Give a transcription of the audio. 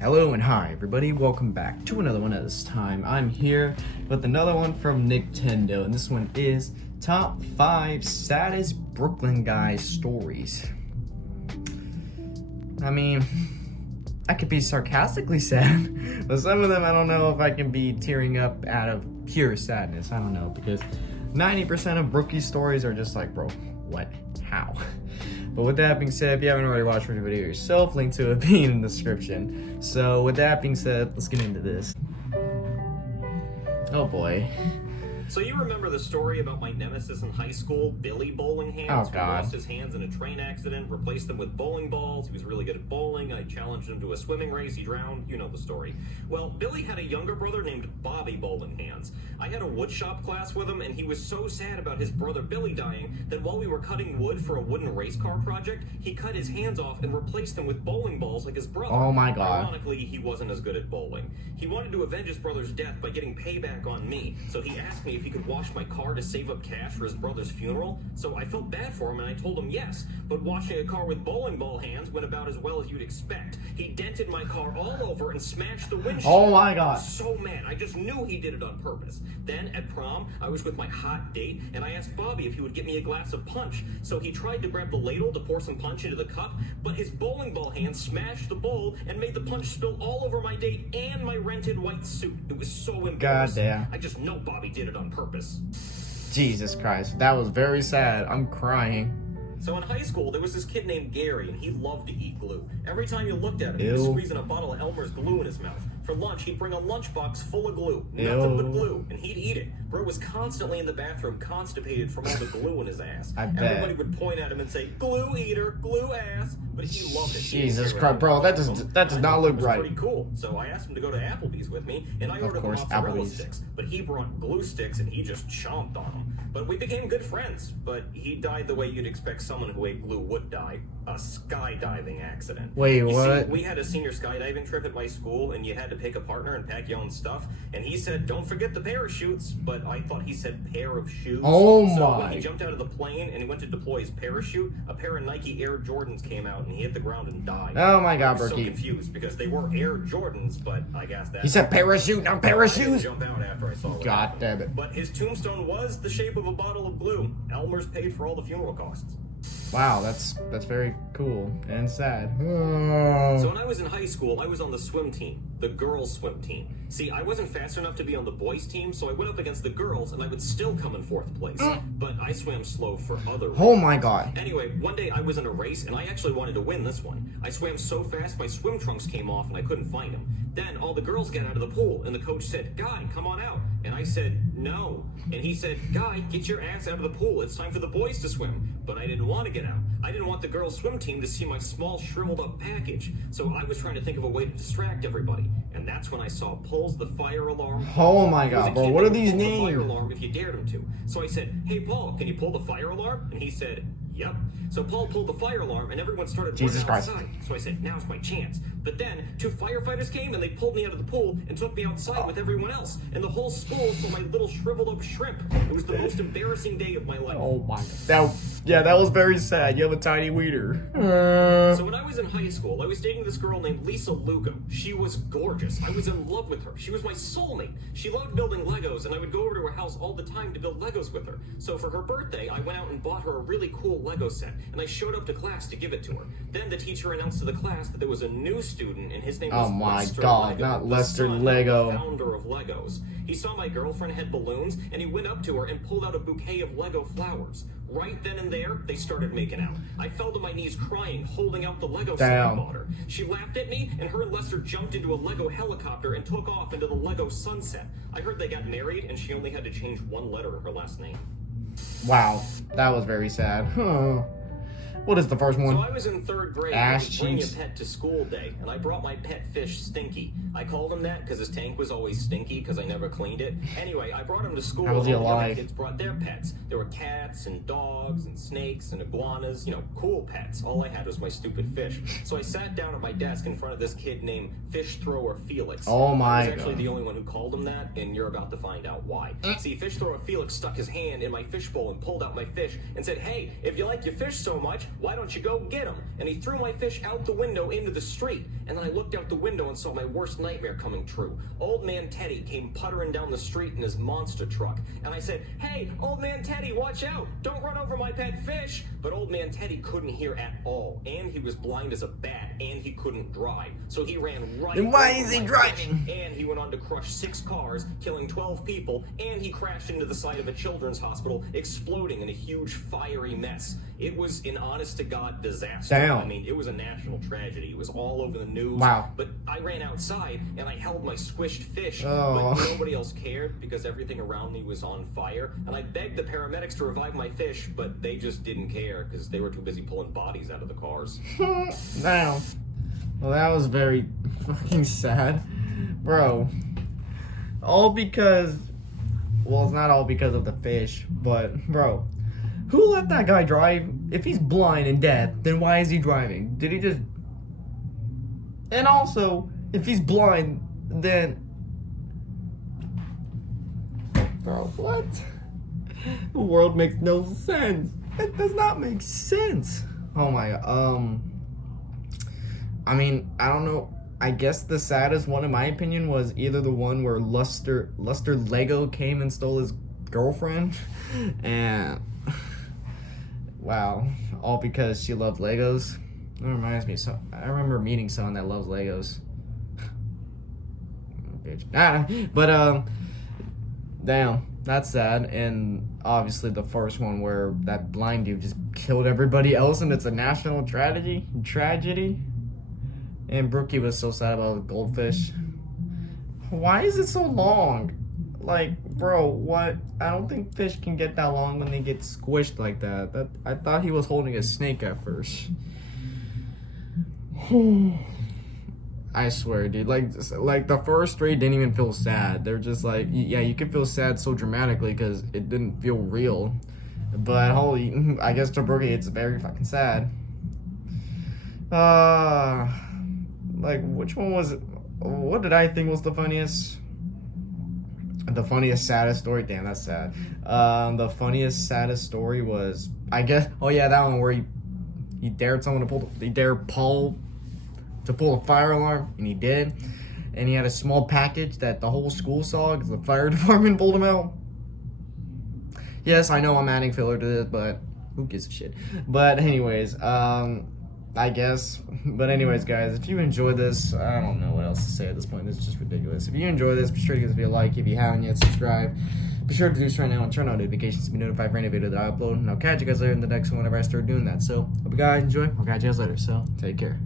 Hello and hi everybody, welcome back to another one. At this time I'm here with another one from Nintendo, and this one is Top 5 Saddest Brooklyn Guys Stories. I mean, I could be sarcastically sad, but some of them I don't know if I can be tearing up out of pure sadness. I don't know, because 90% of Brookie stories are just like, bro, what? How? But with that being said, if you haven't already watched the video yourself, link to it being in the description. So with that being said, let's get into this. Oh boy. So you remember the story about my nemesis in high school, Billy Bowling Hands, Oh, who God. lost his hands in a train accident, replaced them with bowling balls. He was really good at bowling. I challenged him to a swimming race. He drowned. You know the story. Well, Billy had a younger brother named Bobby Bowling Hands. I had a woodshop class with him, and he was so sad about his brother Billy dying that while we were cutting wood for a wooden race car project, he cut his hands off and replaced them with bowling balls like his brother. Oh my God. Ironically, he wasn't as good at bowling. He wanted to avenge his brother's death by getting payback on me, so he asked me if he could wash my car to save up cash for his brother's funeral. So I felt bad for him and I told him yes, but washing a car with bowling ball hands went about as well as you'd expect. He dented my car all over and smashed the windshield. Oh my God. I was so mad. I just knew he did it on purpose. Then at prom, I was with my hot date and I asked Bobby if he would get me a glass of punch. So he tried to grab the ladle to pour some punch into the cup, but his bowling ball hand smashed the bowl and made the punch spill all over my date and my rented white suit. It was so embarrassing. Goddamn. I just know Bobby did it on purpose. Jesus Christ, that was very sad. I'm crying. So in high school, there was this kid named Gary, and he loved to eat glue. Every time you looked at him, he was Ew. squeezing a bottle of Elmer's glue in his mouth. For lunch, he'd bring a lunchbox full of glue. Ew. Nothing but glue, and he'd eat it. Bro was constantly in the bathroom, constipated from all the glue in his ass. I bet. Everybody would point at him and say, "Glue eater, glue ass," but he loved it. He didn't Jesus care Christ, what bro, that anyone does thought. that does I not thought look it was right. pretty cool, so I asked him to go to Applebee's with me, and I ordered course, mozzarella Applebee's. sticks, but he brought glue sticks, and he just chomped on them. But we became good friends, but he died the way you'd expect someone who ate glue would die. A skydiving accident. Wait, You what? See, we had a senior skydiving trip at my school, and you had to pick a partner and pack your own stuff. And he said, "Don't forget the parachutes," but I thought he said pair of shoes. Oh So my. when he jumped out of the plane and he went to deploy his parachute, a pair of Nike Air Jordans came out, and he hit the ground and died. Oh my I God, was so Berkey. confused because they were Air Jordans, but I guess that He said parachute, not I didn't parachute. jump out after I saw it. God damn it. But his tombstone was the shape of a bottle of glue. Elmer's paid for all the funeral costs. Wow, that's very cool and sad. So when I was in high school, I was on the swim team, the girls' swim team. See, I wasn't fast enough to be on the boys' team, so I went up against the girls, and I would still come in fourth place. But I swam slow for other reasons. Oh my God. Anyway, one day I was in a race, and I actually wanted to win this one. I swam so fast, my swim trunks came off, and I couldn't find them. Then all the girls got out of the pool, and the coach said, "Guy, come on out." And I said, "No." And he said, "Guy, get your ass out of the pool. It's time for the boys to swim." But I didn't want to get out. I didn't want the girls' swim team to see my small, shriveled up package. So I was trying to think of a way to distract everybody. And that's when I saw Pulls the fire alarm. Oh my There was a God, bro, kid what are that could these pull the fire names? alarm if you dared him to. So I said, "Hey, Paul, can you pull the fire alarm?" And he said, "Yep." So Paul pulled the fire alarm, and everyone started Jesus running Christ. outside. So I said, "Now's my chance." But then 2 firefighters came, and they pulled me out of the pool and took me outside with everyone else. And the whole school saw my little shriveled up shrimp. It was the most embarrassing day of my life. Oh my God. That was very sad. You have a tiny weeder. So when I was in high school, I was dating this girl named Lisa Lugo. She was gorgeous. I was in love with her. She was my soulmate. She loved building Legos, and I would go over to her house all the time to build Legos with her. So for her birthday, I went out and bought her a really cool Lego set, and I showed up to class to give it to her. Then the teacher announced to the class that there was a new student, and his name was Oh my Lester God, Lego, not the Lester son of Lego. the founder of Legos. He saw my girlfriend had balloons, and he went up to her and pulled out a bouquet of Lego flowers. Right then and there, they started making out. I fell to my knees crying, holding out the Lego set I Damn. bought her. She laughed at me, and her and Lester jumped into a Lego helicopter and took off into the Lego sunset. I heard they got married, and she only had to change one letter in her last name. Wow, that was very sad. Huh. What is the first one? So I was in 3rd grade. Ass and bring cheeks. a pet to school day, and I brought my pet fish Stinky. I called him that because his tank was always stinky because I never cleaned it. Anyway, I brought him to school. How was he and all the other alive? kids brought their pets. There were cats and dogs and snakes and iguanas. You know, cool pets. All I had was my stupid fish. So I sat down at my desk in front of this kid named Fish Thrower Felix. Oh my I was actually God. the only one who called him that, and you're about to find out why. See, Fish Thrower Felix stuck his hand in my fishbowl and pulled out my fish and said, "Hey, if you like your fish so much, why don't you go get him? And he threw my fish out the window into the street. And then I looked out the window and saw my worst nightmare coming true. Old man Teddy came puttering down the street in his monster truck. And I said, hey, old man Teddy, watch out. Don't run over my pet fish. But old man Teddy couldn't hear at all. And he was blind as a bat. And he couldn't drive. So he ran right Then why over is he my driving? fish. And he went on to crush 6 cars, killing 12 people. And he crashed into the side of a children's hospital, exploding in a huge fiery mess. It was an honest-to-God disaster. Damn. I mean, it was a national tragedy. It was all over the news. Wow. But I ran outside, and I held my squished fish, Oh. but nobody else cared because everything around me was on fire. And I begged the paramedics to revive my fish, but they just didn't care because they were too busy pulling bodies out of the cars. Damn. Well, that was very fucking sad. Bro. All because... Well, it's not all because of the fish, but, bro, who let that guy drive? If he's blind and deaf, then why is he driving? Did he just... And also, if he's blind, then... Bro, what? The world makes no sense. It does not make sense. Oh my god, I mean, I don't know. I guess the saddest one, in my opinion, was either the one where Luster Lego came and stole his girlfriend, and wow, all because she loved Legos. That reminds me. So I remember meeting someone that loves Legos. Bitch. But damn, that's sad. And obviously the first one where that blind dude just killed everybody else, and it's a national tragedy. And Brookie was so sad about the goldfish. Why is it so long? Like, bro, what? I don't think fish can get that long when they get squished like that. I thought he was holding a snake at first. I swear, dude. Like the first 3 didn't even feel sad. They're just like, yeah, you could feel sad so dramatically because it didn't feel real. But holy, I guess to Brookie, it's very fucking sad. Like, which one was it? What did I think was the funniest? The funniest, saddest story? Damn, that's sad. The funniest, saddest story was, I guess, oh yeah, that one where he dared someone to he dared Paul to pull a fire alarm, and he did. And he had a small package that the whole school saw because the fire department pulled him out. Yes, I know I'm adding filler to this, but who gives a shit? But anyways, I guess. But anyways, guys, if you enjoyed this, I don't know what else to say at this point. This is just ridiculous. If you enjoy this, be sure to give this a like. If you haven't yet, subscribe. Be sure to do so right now and turn on notifications to be notified for any video that I upload. And I'll catch you guys later in the next one whenever I start doing that. So, hope you guys enjoy. I'll catch you guys later. So, take care.